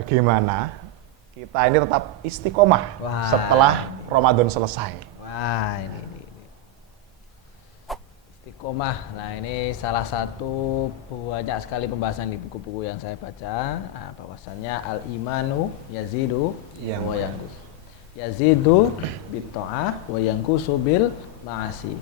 bagaimana kita ini tetap istiqomah setelah Ramadan selesai. Wah, ini. Istiqomah. Nah, ini salah satu banyak sekali pembahasan di buku-buku yang saya baca. Nah, bahwasannya al-imanu yazidu wa yanqus. Yazidu bitta'ah wa yanqusu bil ma'asi.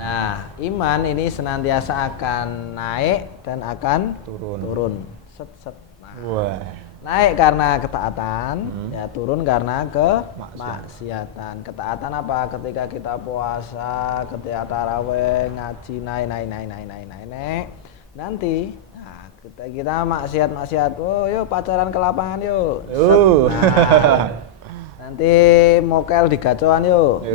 Nah, iman ini senantiasa akan naik dan akan turun. Set. Nah, naik karena ketaatan, ya turun karena kemaksiatan. Ketaatan apa? Ketika kita puasa, ketika tarawih, ngaji, naik. Nanti, nah, kita maksiat. Oh, yuk pacaran ke lapangan yuk. Nah, nanti mokel di gacoan yuk.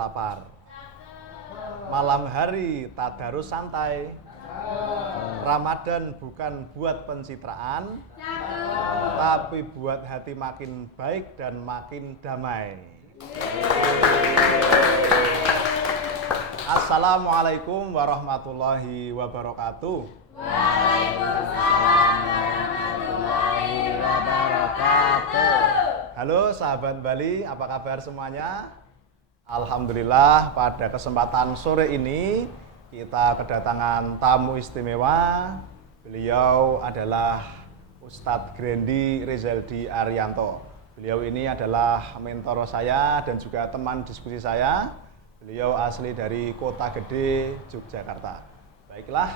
Lapar. Malam hari tadarus santai. Ramadan bukan buat pencitraan, tapi buat hati makin baik dan makin damai. Assalamualaikum warahmatullahi wabarakatuh. Waalaikumsalam warahmatullahi wabarakatuh. Halo sahabat Bali, apa kabar semuanya? Alhamdulillah pada kesempatan sore ini kita kedatangan tamu istimewa. Beliau adalah Ustadz Grendi Rizaldi Arianto. Beliau ini adalah mentor saya dan juga teman diskusi saya. Beliau asli dari Kota Gede, Yogyakarta. Baiklah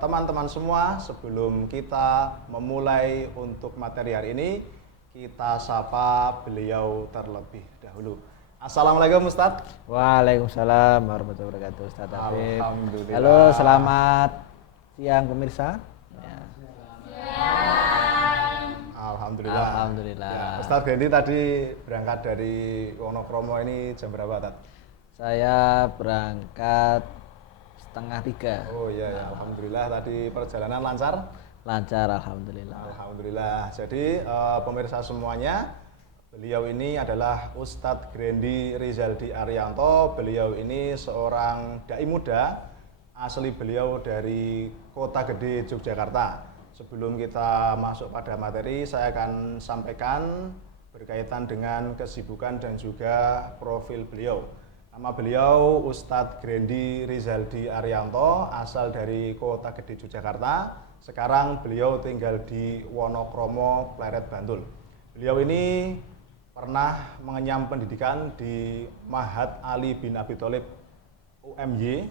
teman-teman semua, sebelum kita memulai untuk materi hari ini, kita sapa beliau terlebih dahulu. Assalamualaikum Ustadz. Waalaikumsalam warahmatullahi wabarakatuh, Ustadz Afif. Alhamdulillah. Halo, selamat siang pemirsa. Alhamdulillah. Ya, Ustadz Grendi tadi berangkat dari Wonokromo ini jam berapa, Ustadz? Saya berangkat 2:30. Oh iya, ya. Alhamdulillah tadi perjalanan lancar? Lancar, alhamdulillah. Alhamdulillah. Jadi pemirsa semuanya, beliau ini adalah Ustadz Grendi Rizaldi Arianto. Beliau ini seorang dai muda, asli beliau dari Kota Gede, Yogyakarta. Sebelum kita masuk pada materi, saya akan sampaikan berkaitan dengan kesibukan dan juga profil beliau. Nama beliau Ustadz Grendi Rizaldi Arianto, asal dari Kota Gede, Yogyakarta. Sekarang beliau tinggal di Wonokromo, Pleret, Bantul. Beliau ini pernah mengenyam pendidikan di Ma'had Ali bin Abi Thalib UMY,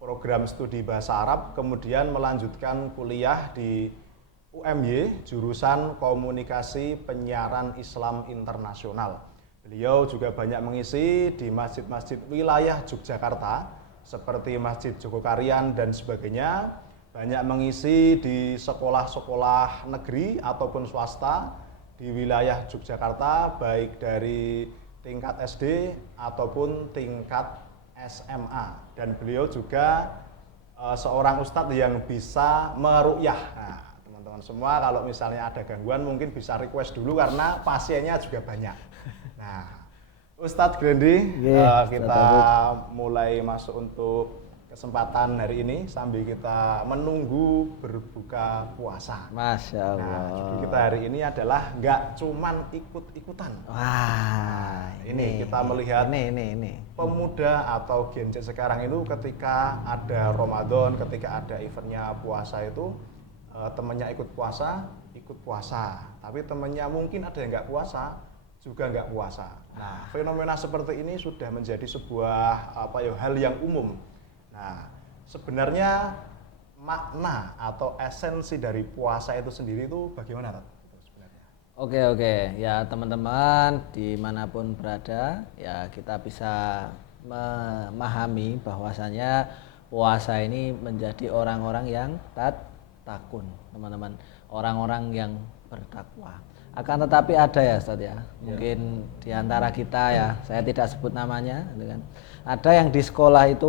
program studi bahasa Arab, kemudian melanjutkan kuliah di UMY, jurusan Komunikasi Penyiaran Islam Internasional. Beliau juga banyak mengisi di masjid-masjid wilayah Yogyakarta, seperti Masjid Jogokarian dan sebagainya, banyak mengisi di sekolah-sekolah negeri ataupun swasta, di wilayah Yogyakarta, baik dari tingkat SD ataupun tingkat SMA. Dan beliau juga seorang ustadz yang bisa meruqyah. Nah, teman-teman semua kalau misalnya ada gangguan mungkin bisa request dulu karena pasiennya juga banyak. Nah, Ustadz Grendi, kita mulai masuk untuk kesempatan hari ini sambil kita menunggu berbuka puasa. Masya Allah. Nah, judul kita hari ini adalah nggak cuman ikut-ikutan. Wah, ini kita melihat ini pemuda atau Gen Z sekarang itu ketika ada Ramadan, ketika ada eventnya puasa itu temennya ikut puasa, tapi temennya mungkin ada yang nggak puasa, juga nggak puasa. Nah, fenomena seperti ini sudah menjadi sebuah hal yang umum. Nah, sebenarnya makna atau esensi dari puasa itu sendiri itu bagaimana, Tat? Oke, ya teman-teman dimanapun berada, ya kita bisa memahami bahwasanya puasa ini menjadi orang-orang yang takun, teman-teman, orang-orang yang bertakwa. Akan tetapi ada ya, Ustaz ya, mungkin diantara kita ya, saya tidak sebut namanya, kan? Ada yang di sekolah itu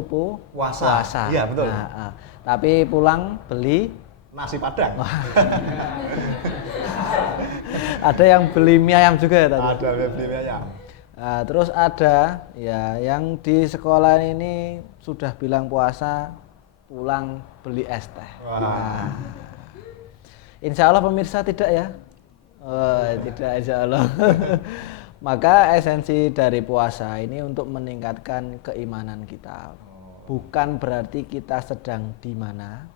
puasa. Iya betul. Nah, tapi pulang beli nasi padang. Ada yang beli mie ayam juga ya tadi. Ada yang beli mie ayam. Nah, terus ada ya yang di sekolah ini sudah bilang puasa, pulang beli es teh. Nah, insya Allah pemirsa tidak ya? Oh, tidak insya Allah. Maka esensi dari puasa ini untuk meningkatkan keimanan kita. Bukan berarti kita sedang di mana,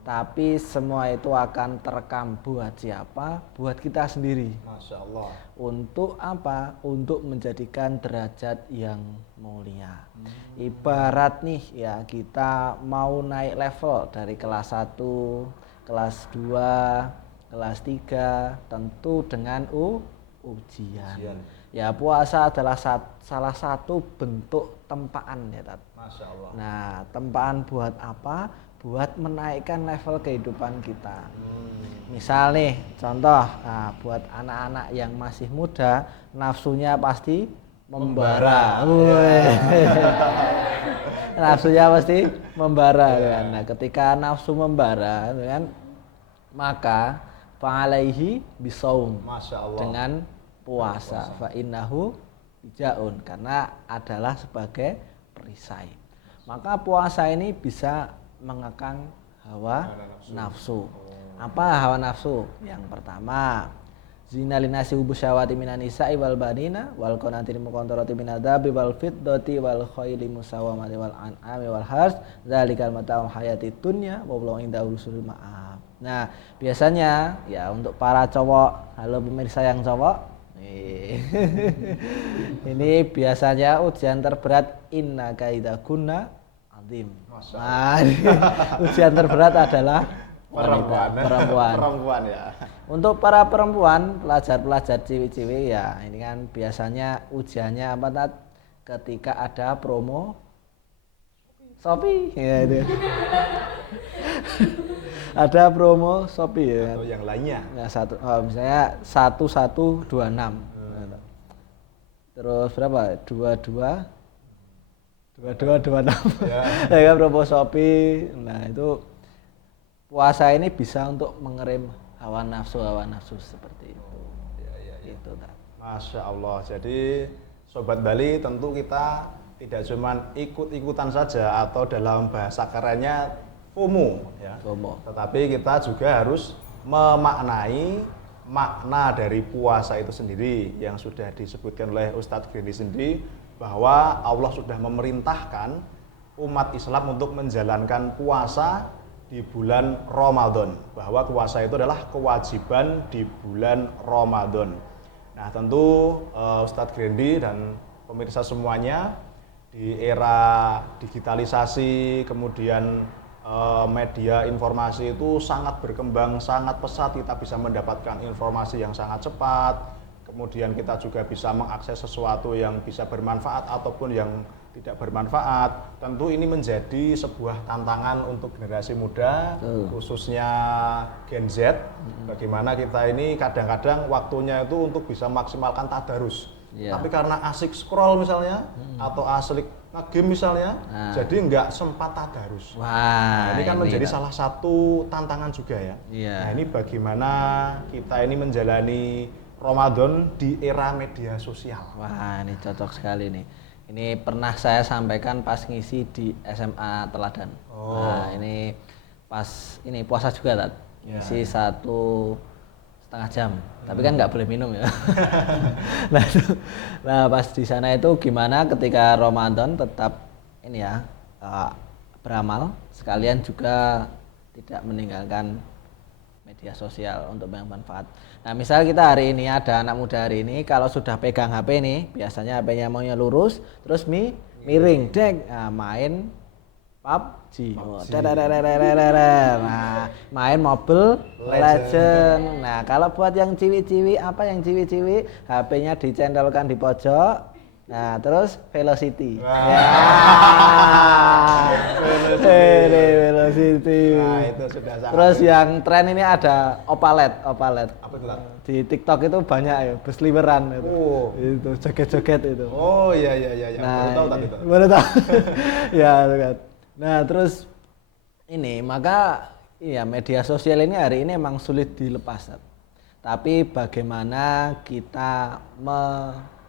tapi semua itu akan terekam buat siapa? Buat kita sendiri. Masya Allah. Untuk apa? Untuk menjadikan derajat yang mulia. Ibarat nih ya, kita mau naik level dari kelas 1, kelas 2, kelas 3, tentu dengan ujian. Ya, puasa adalah salah satu bentuk tempaan ya, Tat. Masya Allah. Nah, tempaan buat apa? Buat menaikkan level kehidupan kita. Misal nih, contoh, nah, buat anak-anak yang masih muda, nafsunya pasti membara. Nafsunya pasti membara kan. Nah, ketika nafsu membara kan, maka fa'alaihi bisaum. Masya Allah. Dengan puasa. Fa innahu jaun, karena adalah sebagai perisai. Maka puasa ini bisa mengekang hawa nafsu. Apa hawa nafsu? Yang pertama, zina linasi hubus syawati minan nisa'i wal banina wal qanatir muqantarati minadzabi wal fiddati wal khayli musawwamati wal an'ami wal hars dzalikal mata'ul hayati dunya wa wallahu indahu husnul ma'ab. Nah, biasanya ya untuk para cowok, halo pemirsa yang cowok, ini biasanya ujian terberat inna kaida kunna azim. Nah, ujian terberat adalah perempuan ya. Untuk para perempuan, pelajar-pelajar ciwi-ciwi ya, ini kan biasanya ujiannya apa, Tat? Ketika ada promo Shopee ya itu. Ada promo Shopee ya. Atau yang lainnya. Nah, misalnya 1126. Terus berapa? 2226. Ya. Ya kan promo Shopee. Nah, itu puasa ini bisa untuk mengerem hawa nafsu seperti itu. Itu, Tat. Masya Allah. Jadi Sobat Bali, tentu kita tidak cuma ikut-ikutan saja atau dalam bahasa kerennya FOMO ya. FOMO. Tetapi kita juga harus memaknai makna dari puasa itu sendiri yang sudah disebutkan oleh Ustadz Grendi sendiri, bahwa Allah sudah memerintahkan umat Islam untuk menjalankan puasa di bulan Ramadan, bahwa puasa itu adalah kewajiban di bulan Ramadan. Nah, tentu Ustadz Grendi dan pemirsa semuanya, di era digitalisasi, kemudian media informasi itu sangat berkembang, sangat pesat, kita bisa mendapatkan informasi yang sangat cepat, kemudian kita juga bisa mengakses sesuatu yang bisa bermanfaat ataupun yang tidak bermanfaat. Tentu ini menjadi sebuah tantangan untuk generasi muda, khususnya Gen Z, bagaimana kita ini kadang-kadang waktunya itu untuk bisa maksimalkan tadarus. Tapi karena asik scroll misalnya, atau asik nge-game misalnya, jadi nggak sempat tadarus. Nah, ini kan menjadi salah satu tantangan juga ya. Nah, ini bagaimana kita ini menjalani Ramadan di era media sosial. Wah, ini cocok sekali nih. Ini pernah saya sampaikan pas ngisi di SMA Teladan. Nah, ini pas ini puasa juga, Tat. Ngisi 1,5 jam. Tapi kan nggak boleh minum ya. Nah, pas di sana itu gimana ketika Ramadan tetap ini ya, beramal, sekalian juga tidak meninggalkan media sosial untuk bermanfaat. Nah, misal kita hari ini ada anak muda hari ini, kalau sudah pegang HP nih, biasanya HP-nya maunya lurus, terus miring, dek, nah, main PUBG. Nah, main Mobile Legend. Nah, kalau buat yang ciwi-ciwi, apa yang ciwi-ciwi, HP-nya dicendolkan di pojok. Nah, terus Velocity. Velocity. Nah, itu sudah sangat. Terus yang tren ini ada Opalet. Apa itu, Lat? Di TikTok itu banyak ya, besliweran itu. Itu joget-joget itu. Oh iya. Nah, baru tahu tadi itu. Baru tahu. Ya, kan. Nah, terus ini maka iya, media sosial ini hari ini emang sulit dilepas. Tapi bagaimana kita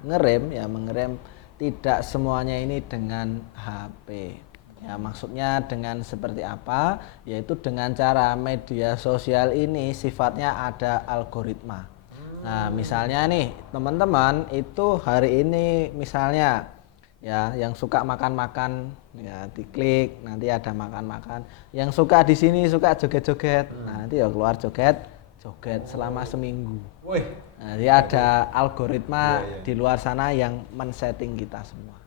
mengerem ya, mengerem tidak semuanya ini dengan HP. Ya, maksudnya dengan seperti apa? Yaitu dengan cara media sosial ini sifatnya ada algoritma. Nah, misalnya nih, teman-teman itu hari ini misalnya ya yang suka makan-makan ya diklik, nanti ada makan-makan. Yang suka di sini suka joget-joget. Nah, nanti ya keluar joget selama seminggu. Wih, Nah, dia ada algoritma di luar sana yang men-setting kita semua.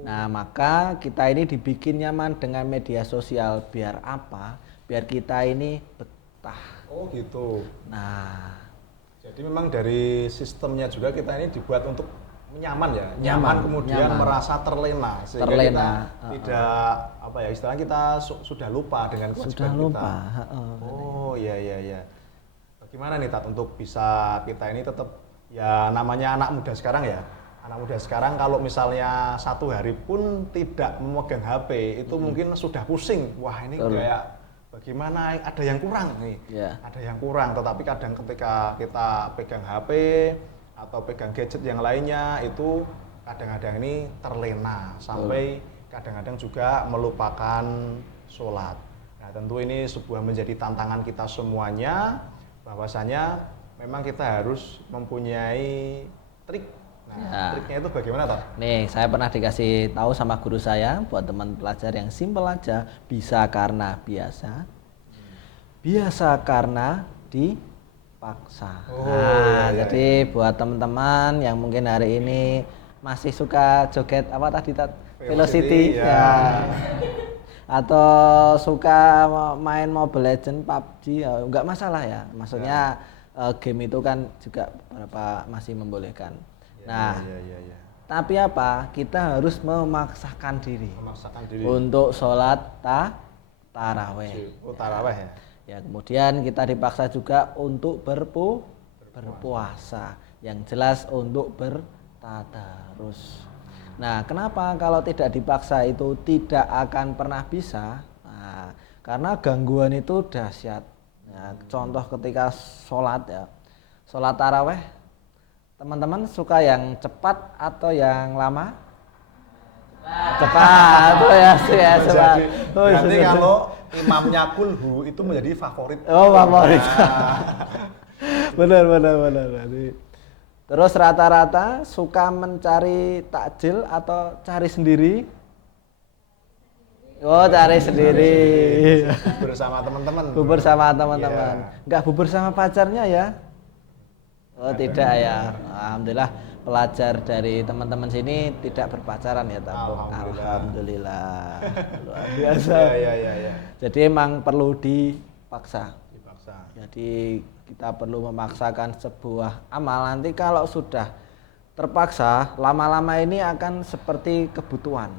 Nah, maka kita ini dibikin nyaman dengan media sosial. Biar apa? Biar kita ini betah. oh gitu. Nah, Jadi memang dari sistemnya juga kita ini dibuat untuk nyaman ya, Nyaman, kemudian nyaman. merasa terlena sehingga Terlena, kita tidak apa ya istilahnya kita sudah lupa dengan kewajiban sudah kita. lupa. Oh iya iya iya. Bagaimana nih Tat untuk bisa kita ini tetap ya namanya anak muda sekarang ya. Anak muda sekarang kalau misalnya satu hari pun tidak memegang HP itu mungkin sudah pusing. Wah ini kayak bagaimana ada yang kurang nih. Ya. Ada yang kurang, tetapi kadang ketika kita pegang HP atau pegang gadget yang lainnya itu kadang-kadang ini terlena sampai kadang-kadang juga melupakan sholat. Nah tentu ini sebuah menjadi tantangan kita semuanya bahwasanya memang kita harus mempunyai trik. Nah Ya. triknya itu bagaimana Tat? Nih, saya pernah dikasih tahu sama guru saya buat teman pelajar yang simpel aja, bisa karena biasa. Biasa karena dipaksa. Oh, Nah, iya, jadi buat teman-teman yang mungkin hari ini masih suka joget apa tadi Velocity ya. ya. Atau suka main Mobile Legends, PUBG ya enggak masalah ya. Maksudnya game itu kan juga beberapa masih membolehkan. Nah, Iya. tapi apa? Kita harus memaksakan diri Memaksakan diri. untuk sholat taraweh. Oh, taraweh ya. Ya, kemudian kita dipaksa juga untuk berpuasa. Yang jelas untuk bertadarus. Nah, kenapa kalau tidak dipaksa itu tidak akan pernah bisa? Nah, karena gangguan itu dahsyat. Ya, contoh ketika sholat ya, sholat taraweh, teman-teman suka yang cepat atau yang lama? Cepat, oh ya cepat. Oh, Nanti kalau imamnya kulhu itu menjadi favorit. Oh, favorit. benar. Terus rata-rata suka mencari takjil atau cari sendiri? Oh, cari sendiri. Bersama teman-teman. Bubur sama teman-teman. Iya. Enggak bubur sama pacarnya ya? Oh, tidak ya. Alhamdulillah pelajar dari teman-teman sini tidak berpacaran ya, Tampung. Alhamdulillah. Luar biasa. Iya. Jadi emang perlu dipaksa. Dipaksa. Jadi kita perlu memaksakan sebuah amal. Nanti kalau sudah terpaksa, lama-lama ini akan seperti kebutuhan.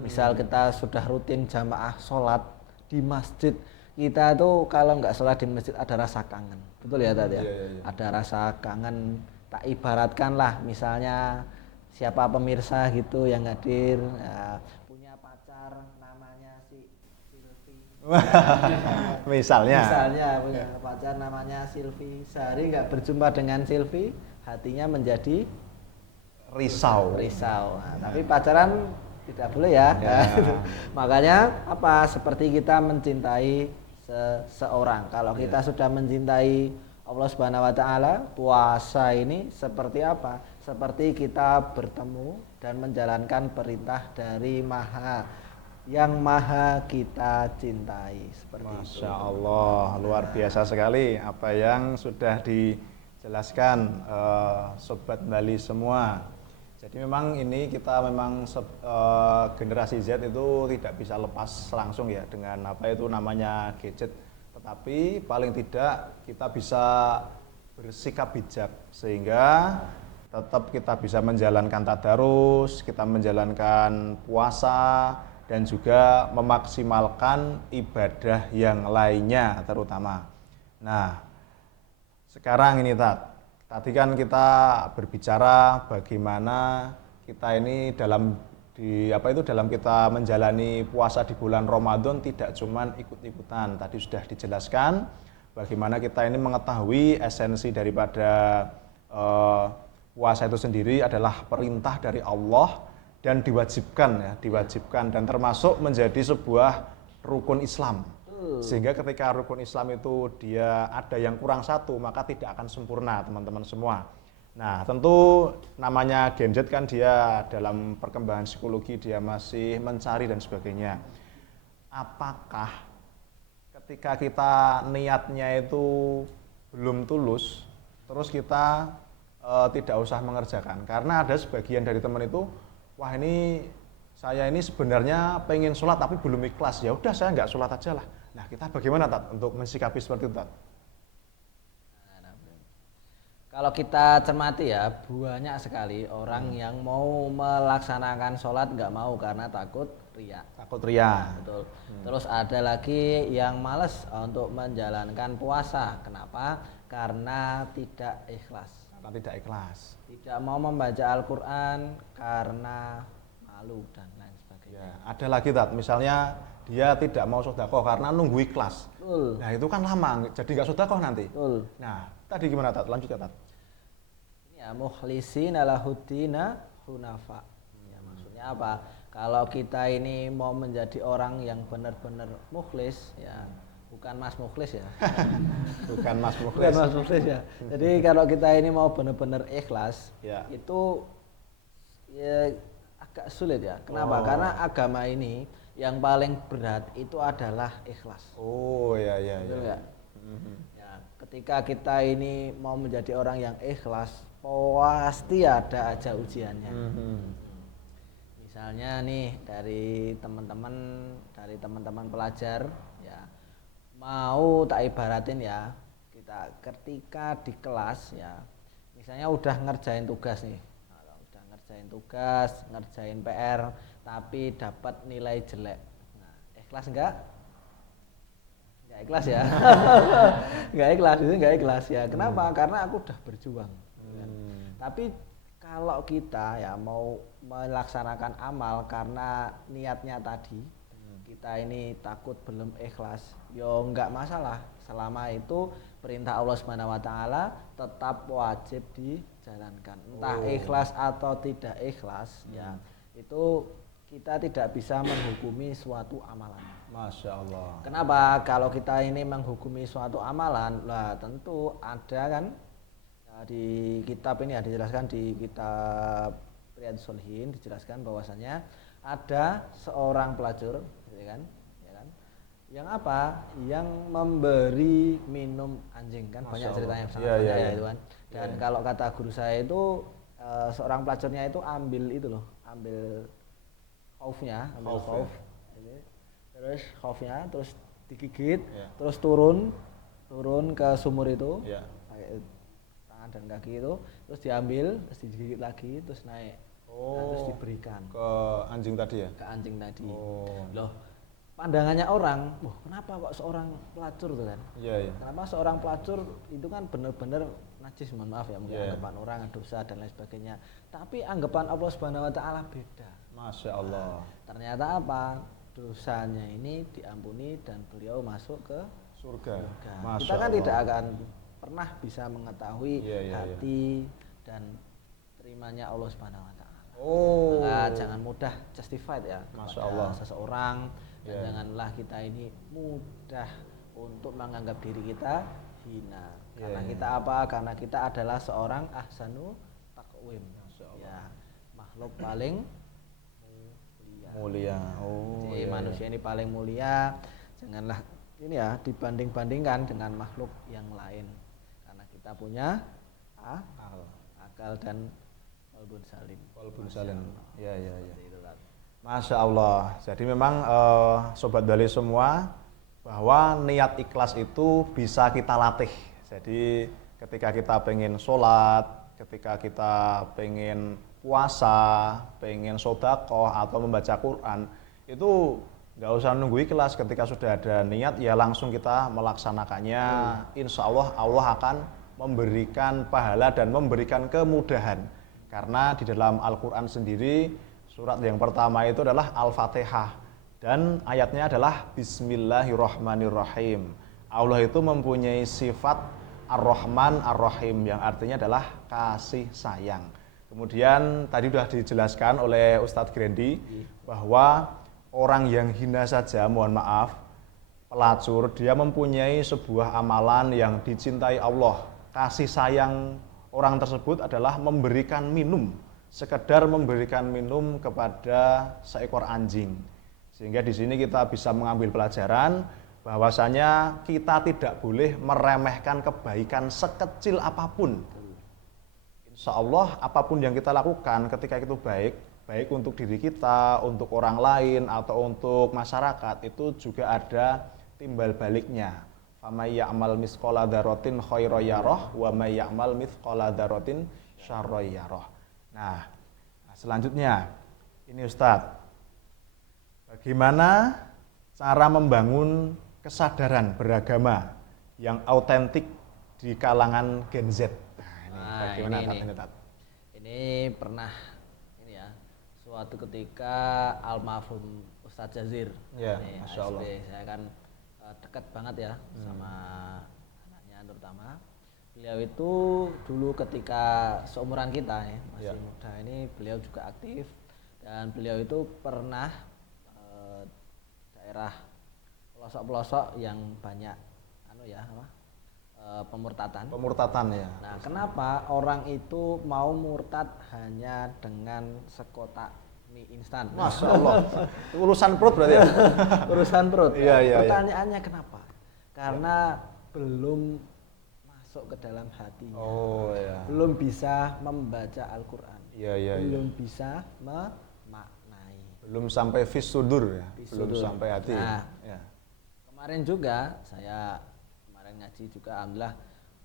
Misal kita sudah rutin jamaah sholat di masjid, kita tuh kalau nggak sholat di masjid ada rasa kangen. Betul ya tadi ya? Iya. Ada rasa kangen. Tak ibaratkan lah, misalnya siapa pemirsa gitu yang hadir ya, punya pacar namanya si Silvi. Misalnya punya pacar namanya Silvi, sehari nggak berjumpa dengan Silvi, hatinya menjadi Risau. Nah, tapi pacaran tidak boleh ya. Makanya apa? Seperti kita mencintai seseorang. Kalau kita sudah mencintai Allah Subhanahu wa taala, puasa ini seperti apa? Seperti kita bertemu dan menjalankan perintah dari yang maha kita cintai, seperti itu. Masya Allah, luar biasa sekali apa yang sudah dijelaskan Sobat Bali semua. Jadi memang ini kita memang generasi Z itu tidak bisa lepas langsung ya dengan apa itu namanya gadget. Tetapi paling tidak kita bisa bersikap bijak sehingga tetap kita bisa menjalankan tadarus, kita menjalankan puasa dan juga memaksimalkan ibadah yang lainnya terutama. Nah, sekarang ini tadi kan kita berbicara bagaimana kita ini dalam kita menjalani puasa di bulan Ramadan tidak cuman ikut-ikutan. Tadi sudah dijelaskan bagaimana kita ini mengetahui esensi daripada puasa itu sendiri adalah perintah dari Allah dan diwajibkan dan termasuk menjadi sebuah rukun Islam. Sehingga ketika rukun Islam itu dia ada yang kurang satu, maka tidak akan sempurna teman-teman semua. Nah, tentu namanya Gen Z kan dia dalam perkembangan psikologi dia masih mencari dan sebagainya. Apakah ketika kita niatnya itu belum tulus, terus kita tidak usah mengerjakan? Karena ada sebagian dari teman itu, wah saya ini sebenarnya pengen sholat tapi belum ikhlas, ya udah saya nggak sholat aja lah. Nah, kita bagaimana Tat untuk mensikapi seperti itu Tat? Kalau kita cermati ya, banyak sekali orang yang mau melaksanakan sholat nggak mau karena takut riya. Takut riya. Betul. Terus ada lagi yang males untuk menjalankan puasa. Kenapa? Karena tidak ikhlas. Karena tidak ikhlas. Tidak mau membaca Al-Quran karena malu dan lain sebagainya. Ya, ada lagi Tat, misalnya dia tidak mau sedekah karena nunggu ikhlas. Betul. Nah itu kan lama, jadi nggak sedekah nanti. Betul. Nah tadi gimana Tat? Lanjut ya Tat. Ya, mukhlisin lahuddina hunafa. Ya, maksudnya apa? Kalau kita ini mau menjadi orang yang benar-benar mukhlis, ya bukan Mas Mukhlis ya. Bukan Mas Bukan Mukhlis. Mas Mukhlis ya. Jadi kalau kita ini mau benar-benar ikhlas, Ya. itu ya agak sulit ya. Kenapa? Oh. Karena agama ini yang paling berat itu adalah ikhlas. Oh ya ya. Betul ya. nggak? Ya, ketika kita ini mau menjadi orang yang ikhlas, pasti ada aja ujiannya. Misalnya nih dari teman-teman pelajar ya, mau tak ibaratin ya, kita ketika di kelas ya, misalnya udah ngerjain tugas nih, ngerjain PR, tapi dapat nilai jelek. Nah, ikhlas enggak? Enggak ikhlas ya. Enggak ikhlas ya. Kenapa? Karena aku udah berjuang. Tapi kalau kita ya mau melaksanakan amal karena niatnya tadi, kita ini takut belum ikhlas, yo enggak masalah. Selama itu perintah Allah Subhanahu wa taala tetap wajib dijalankan. Entah ikhlas atau tidak ikhlas, ya itu kita tidak bisa menghukumi suatu amalan. Masya Allah. Kenapa? Kalau kita ini menghukumi suatu amalan, lah tentu ada kan di kitab ini ya, dijelaskan di kitab Riyadhus Shalihin dijelaskan bahwasanya ada seorang pelacur, ya kan? Yang apa? Yang memberi minum anjing kan. Masya banyak Allah. Ceritanya sangat banyak ya itu kan. Dan kalau kata guru saya itu seorang pelacurnya itu ambil khaufnya, terus khaufnya terus digigit, terus turun ke sumur itu, pakai tangan dan kaki itu, terus diambil, terus digigit lagi, terus naik, terus diberikan ke anjing tadi ya? Ke anjing tadi. Loh, pandangannya orang, wah kenapa kok seorang pelacur tuh kan? Kenapa seorang pelacur itu kan benar-benar najis, mohon maaf ya, mungkin anggapan orang dosa dan lain sebagainya. Tapi anggapan Allah Subhanahu wa taala beda. Masya Allah. Ternyata apa? Dosanya ini diampuni dan beliau masuk ke surga. Kita kan tidak akan pernah bisa mengetahui hati dan terimanya Allah Subhanahu wa taala. Maka jangan mudah justified ya kepada seseorang, dan janganlah kita ini mudah untuk menganggap diri kita hina. Karena kita apa? Karena kita adalah seorang ahsanu taqwim. Ya, makhluk paling mulia. Jadi manusia ini paling mulia. Janganlah ini ya dibanding-bandingkan dengan makhluk yang lain. Karena kita punya akal dan qalbun salim. Ya. Masya Allah. Jadi memang Sobat Bali semua, bahwa niat ikhlas itu bisa kita latih. Jadi ketika kita pengen sholat, ketika kita pengen puasa, pengen sedekah atau membaca Quran, itu nggak usah nunggu ikhlas. Ketika sudah ada niat ya langsung kita melaksanakannya. Insya Allah Allah akan memberikan pahala dan memberikan kemudahan. Karena di dalam Al-Quran sendiri surat yang pertama itu adalah Al-Fatihah dan ayatnya adalah Bismillahirrahmanirrahim. Allah itu mempunyai sifat Ar-Rahman Ar-Rahim yang artinya adalah kasih sayang. Kemudian tadi sudah dijelaskan oleh Ustadz Grendi bahwa orang yang hina saja, mohon maaf, pelacur, dia mempunyai sebuah amalan yang dicintai Allah. Kasih sayang orang tersebut adalah memberikan minum, sekedar memberikan minum kepada seekor anjing. Sehingga di sini kita bisa mengambil pelajaran bahwasanya kita tidak boleh meremehkan kebaikan sekecil apapun. Insya Allah apapun yang kita lakukan ketika itu baik, baik untuk diri kita, untuk orang lain, atau untuk masyarakat, itu juga ada timbal baliknya. Famay ya'mal mithqala dzarratin khairan yarah wa may ya'mal mithqala dzarratin syarran yarah. Nah, selanjutnya ini Ustadz, bagaimana cara membangun kesadaran beragama yang autentik di kalangan Gen Z? Nah, ini bagaimana ini Ustadz? Ini pernah ini ya, suatu ketika almarhum Ustadz Jazir, Ya, ini, Masya Allah. ASB, saya kan dekat banget ya sama anaknya terutama. Beliau itu dulu ketika seumuran kita ya, masih muda ini, beliau juga aktif dan beliau itu pernah daerah pelosok-pelosok yang banyak pemurtatan. Pemurtatan ya. Nah, kenapa orang itu mau murtad hanya dengan sekotak mie instan? Masya Allah. Urusan perut berarti ya? Urusan perut. Iya, iya, Pertanyaannya kenapa? Karena belum masuk ke dalam hati. Oh ya. Belum bisa membaca Al-Qur'an. Iya. Belum bisa memaknai. Belum sampai fisudur ya. Belum Fisudur. sampai hati. Nah, Ya. kemarin juga saya ngaji juga, alhamdulillah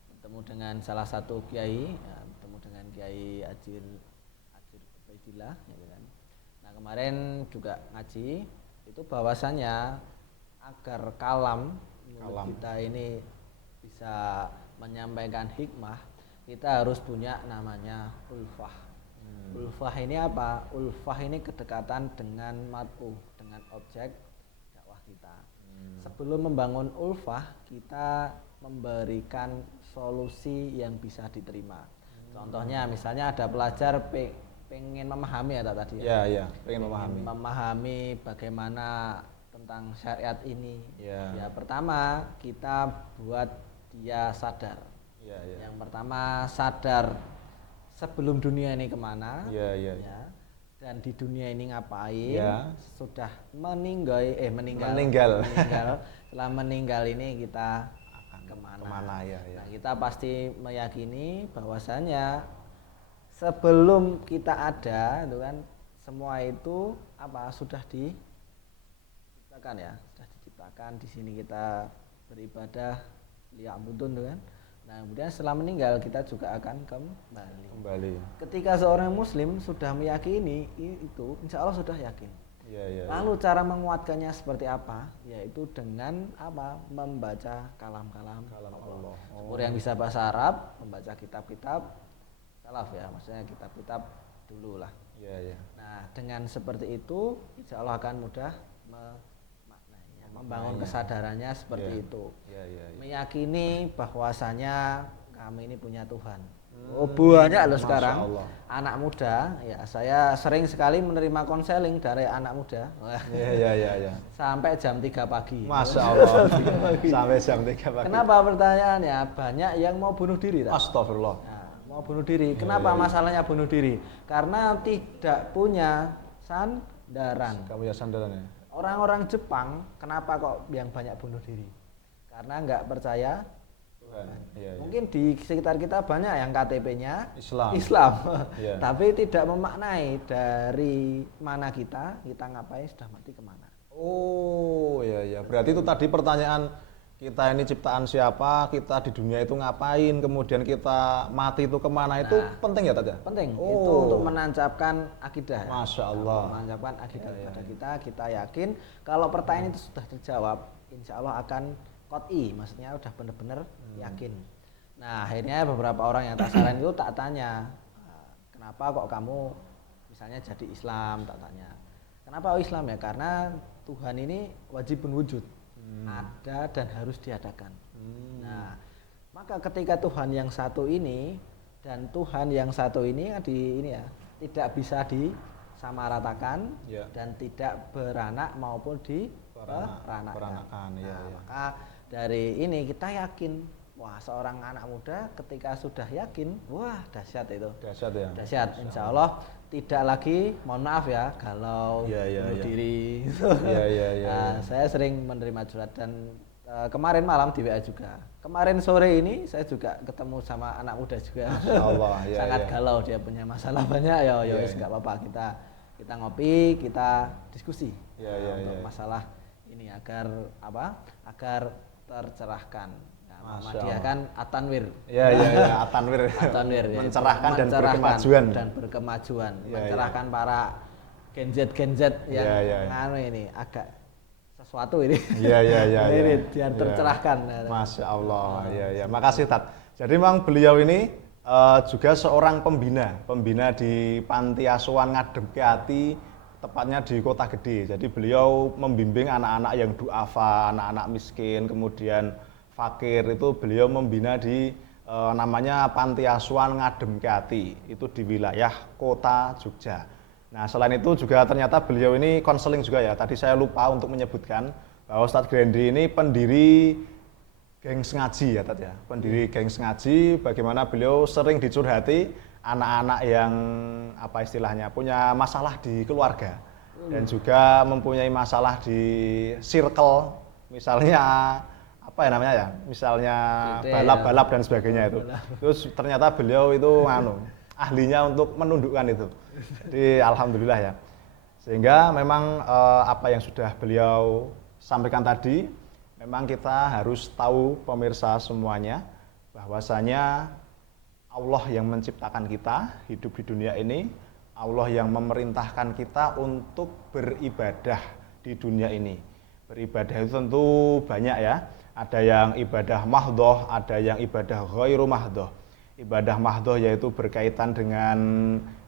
bertemu dengan salah satu kiai, ya, bertemu dengan Kiai Ajir Ubaidillah, ya kan. Nah, kemarin juga ngaji itu bahwasannya agar kalam kita ini bisa menyampaikan hikmah, kita harus punya namanya ulfah. Ulfah ini apa? Ulfah ini kedekatan dengan mat'u, dengan objek dakwah kita. Sebelum membangun ulfah, kita memberikan solusi yang bisa diterima. Contohnya misalnya ada pelajar pengen memahami ya tadi ya. Iya, pengen memahami. Memahami bagaimana tentang syariat ini. Ya. Ya, pertama kita buat dia sadar. Iya. Yang pertama sadar sebelum dunia ini kemana. Iya. Ya. Dan di dunia ini ngapain? Ya. Sudah meninggal. Setelah meninggal ini kita kemana ya. Nah, kita pasti meyakini bahwasanya sebelum kita ada, itu kan semua itu sudah diciptakan ya, sudah diciptakan. Di sini kita beribadah liya'budun, itu kan. Nah, kemudian setelah meninggal kita juga akan kembali. Ketika seorang muslim sudah meyakini itu, insya Allah sudah yakin. Iya. Lalu cara menguatkannya seperti apa? Yaitu dengan membaca kalam-kalam Allah. Seperti yang bisa bahasa Arab, membaca kitab-kitab salaf ya, maksudnya kitab-kitab dulu lah. Iya. Nah, dengan seperti itu, insya Allah akan mudah memaknainya, membangun kesadarannya seperti itu. Iya. Meyakini bahwasanya kami ini punya Tuhan. Banyak loh sekarang anak muda ya, saya sering sekali menerima konseling dari anak muda. Iya. Sampai jam 3 pagi. Masya Allah. Sampai jam 3 pagi. Kenapa pertanyaannya? Banyak yang mau bunuh diri. Astagfirullah. Nah, mau bunuh diri. Kenapa masalahnya bunuh diri? Karena tidak punya sandaran. Kamu ya sandaran ya? Orang-orang Jepang kenapa kok yang banyak bunuh diri? Karena nggak percaya Tuhan. Iya. Mungkin di sekitar kita banyak yang KTP-nya Islam. Iya. Tapi tidak memaknai dari mana kita ngapain, sudah mati kemana. Oh iya. Berarti itu tadi pertanyaan, kita ini ciptaan siapa, kita di dunia itu ngapain, kemudian kita mati itu kemana, itu penting ya Tata? Penting. Itu untuk menancapkan akidah. Masya Allah. Menancapkan akidah kepada kita yakin kalau pertanyaan itu sudah terjawab, insya Allah akan qot'i, maksudnya udah benar-benar yakin. Nah, akhirnya beberapa orang yang tak saran itu tak tanya, kenapa kok kamu misalnya jadi Islam, tak tanya. Kenapa Islam ya? Karena Tuhan ini wajibun wujud, ada dan harus diadakan. Nah, Maka ketika Tuhan yang satu ini dan Tuhan yang satu ini tidak bisa disamaratakan dan tidak beranak maupun diperanakan. Maka dari ini kita yakin, wah seorang anak muda ketika sudah yakin, wah dahsyat itu. Dahsyat ya. Dahsyat. Insya Allah tidak lagi, mohon maaf ya, kalau bunuh diri. Saya sering menerima curhat dan kemarin malam di WA juga. Kemarin sore ini saya juga ketemu sama anak muda juga. Allah, sangat galau, dia punya masalah banyak. Nggak apa-apa, kita ngopi, kita diskusi untuk masalah ini agar tercerahkan. Dia kan Atanwir. Atanwir. Atanwir mencerahkan dan berkemajuan. Mencerahkan para Gen Z yang ini agak sesuatu ini. Ini biar tercerahkan. Masya Allah. Makasih Tat. Jadi memang beliau ini juga seorang pembina di Panti Asuhan Ngadem Keati, tepatnya di Kota Gede. Jadi beliau membimbing anak-anak yang duafa, anak-anak miskin, kemudian fakir, itu beliau membina di namanya Panti Asuhan Ngadem Keati, itu di wilayah Kota Jogja. Nah selain itu juga ternyata beliau ini konseling juga ya. Tadi saya lupa untuk menyebutkan bahwa Ustadz Grendi ini pendiri Gengs Ngaji ya Tat ya. Pendiri Gengs Ngaji, bagaimana beliau sering dicurhati anak-anak yang punya masalah di keluarga dan juga mempunyai masalah di circle, misalnya misalnya balap-balap dan sebagainya itu. Terus ternyata beliau itu ahlinya untuk menundukkan itu. Jadi alhamdulillah ya. Sehingga memang apa yang sudah beliau sampaikan tadi, memang kita harus tahu pemirsa semuanya bahwasanya Allah yang menciptakan kita hidup di dunia ini, Allah yang memerintahkan kita untuk beribadah di dunia ini. Beribadah itu tentu banyak ya. Ada yang ibadah mahdhoh, ada yang ibadah ghairu mahdhoh. Ibadah mahdhoh yaitu berkaitan dengan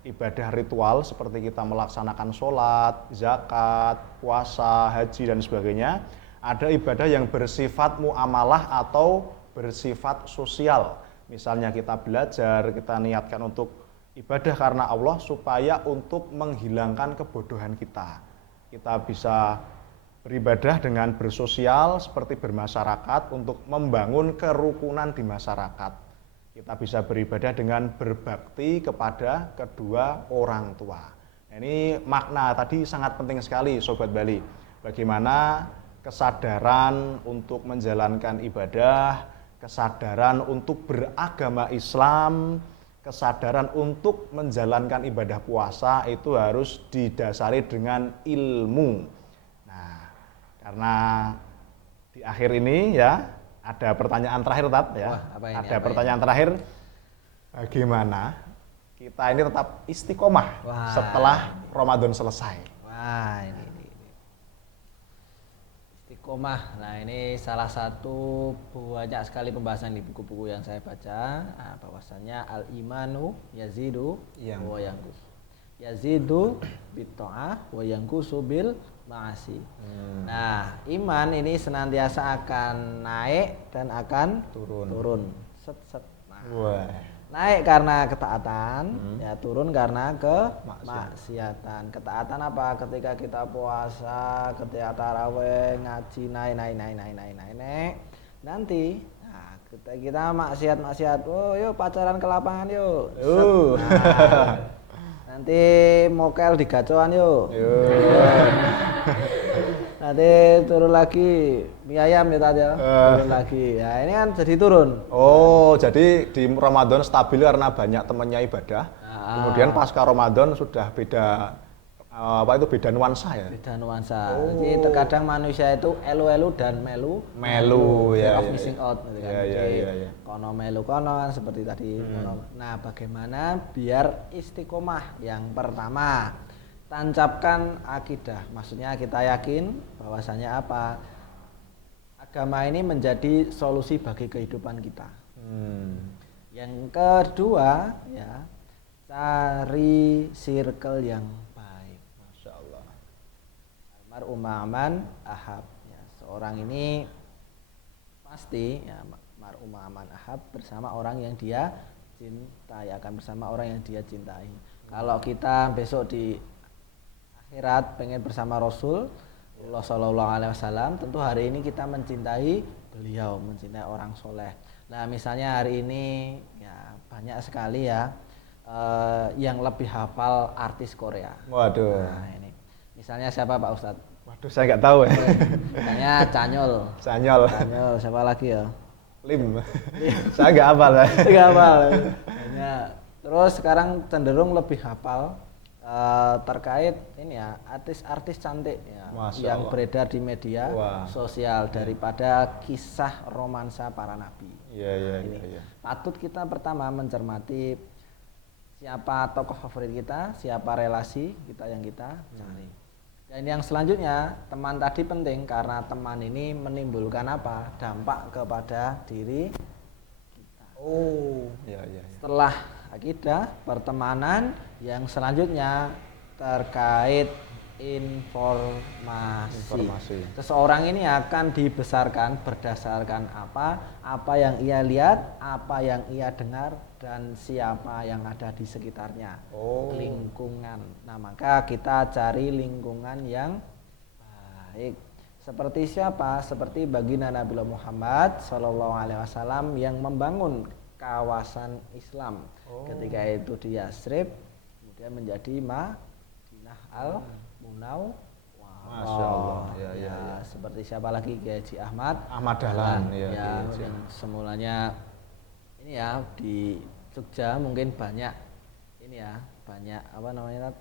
ibadah ritual seperti kita melaksanakan sholat, zakat, puasa, haji dan sebagainya. Ada ibadah yang bersifat muamalah atau bersifat sosial. Misalnya kita belajar, kita niatkan untuk ibadah karena Allah supaya untuk menghilangkan kebodohan kita. Kita bisa beribadah dengan bersosial seperti bermasyarakat untuk membangun kerukunan di masyarakat. Kita bisa beribadah dengan berbakti kepada kedua orang tua. Nah, ini makna tadi sangat penting sekali Sobat Bali. Bagaimana kesadaran untuk menjalankan ibadah, kesadaran untuk beragama Islam, kesadaran untuk menjalankan ibadah puasa itu harus didasari dengan ilmu. Nah, karena di akhir ini ya ada pertanyaan terakhir Tat ya. Ada pertanyaan terakhir. Bagaimana kita ini tetap istiqomah setelah Ramadan selesai? Wah, ini istiqomah. Nah, ini salah satu banyak sekali pembahasan di buku-buku yang saya baca, bahwasanya al-imanu yazidu wa yanqus. Yazidu bit-ta'ah wa yanqusu bil ma'asi. Nah, iman ini senantiasa akan naik dan akan turun. Naik karena ketaatan, ya turun karena kemaksiatan. Ketaatan apa? Ketika kita puasa, ketika tarawih, ngaji, naik. Nanti, ketika kita maksiat, yuk pacaran ke lapangan yuk. Nanti mokel di gacoan yuk. Nanti turun lagi mie ayam ya Tadi turun lagi. Ya ini kan jadi turun. Oh, jadi di Ramadan stabil karena banyak temannya ibadah. Kemudian pasca Ramadan sudah beda beda nuansa ya. Beda nuansa. Jadi terkadang manusia itu elu dan melu ya. Of missing out gitu kan. Ya. Kono melu kono kan seperti tadi. Nah, bagaimana biar istiqomah? Yang pertama, tancapkan akidah, maksudnya kita yakin bahwasanya apa? Agama ini menjadi solusi bagi kehidupan kita. Yang kedua, ya, cari circle yang baik. Masya Allah. Almar'u ma'aman ahab. Ya, seorang ini pasti ya, mar'u ma'aman ahab, bersama orang yang dia cintai, akan bersama orang yang dia cintai. Kalau kita besok di akhirat pengen bersama Rasul Allah Shallallahu Alaihi Wasallam, tentu hari ini kita mencintai beliau, mencintai orang soleh. Nah misalnya hari ini ya banyak sekali ya yang lebih hafal artis Korea. Waduh. Nah ini misalnya siapa Pak Ustadz? Waduh, saya nggak tahu ya. Misalnya Canyol. Canyol. Canyol, siapa lagi ya? Lim. Saya nggak hafal ya. Nggak hafal. Ya. Terus sekarang cenderung lebih hafal terkait ini ya artis-artis cantik ya, yang beredar di media sosial daripada kisah romansa para nabi. Iya. Patut kita pertama mencermati siapa tokoh favorit kita, siapa relasi kita yang kita cari. Dan yang selanjutnya, teman tadi penting karena teman ini menimbulkan apa? Dampak kepada diri kita. Iya. Setelah akidah, pertemanan, yang selanjutnya terkait informasi. Seseorang ini akan dibesarkan berdasarkan apa yang ia lihat, apa yang ia dengar, dan siapa yang ada di sekitarnya. Lingkungan. Nah, maka kita cari lingkungan yang baik. Seperti siapa? Seperti baginda Nabi Muhammad Shallallahu Alaihi Wasallam yang membangun kawasan Islam. Ketika itu di Yasrib, kemudian menjadi Madinah al-Munawwarah. Masya Allah. Ya. Seperti siapa lagi? Kiai Haji Ahmad Dahlan. Ya, yang semulanya ini ya di Jogja mungkin banyak ini ya, banyak apa namanya?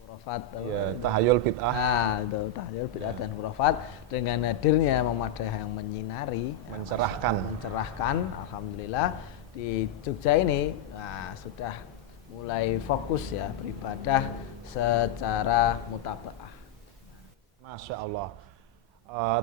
Khurafat. Ya, tahayul bid'ah. Nah, itu tahayul bid'ah dan khurafat dengan hadirnya Muhammadiyah yang menyinari, mencerahkan, alhamdulillah di Jogja ini sudah mulai fokus ya beribadah secara mutaba'ah. Masya Allah.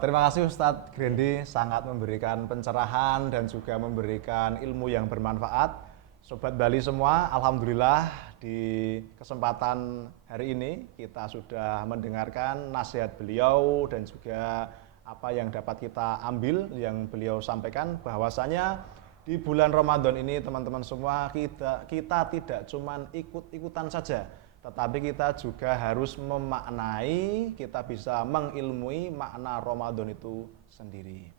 Terima kasih Ustadz Grendi, sangat memberikan pencerahan dan juga memberikan ilmu yang bermanfaat. Sobat Bali semua, alhamdulillah di kesempatan hari ini kita sudah mendengarkan nasihat beliau dan juga apa yang dapat kita ambil yang beliau sampaikan, bahwasanya di bulan Ramadan ini teman-teman semua kita tidak cuma ikut-ikutan saja, tetapi kita juga harus memaknai, kita bisa mengilmui makna Ramadan itu sendiri.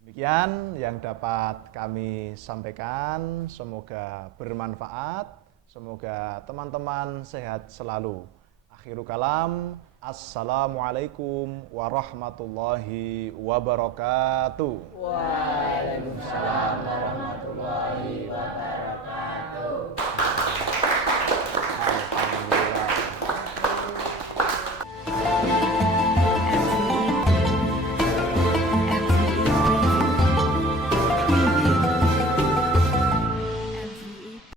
Demikian yang dapat kami sampaikan, semoga bermanfaat, semoga teman-teman sehat selalu. Akhirul kalam, assalamualaikum warahmatullahi wabarakatuh. Waalaikumsalam warahmatullahi wabarakatuh.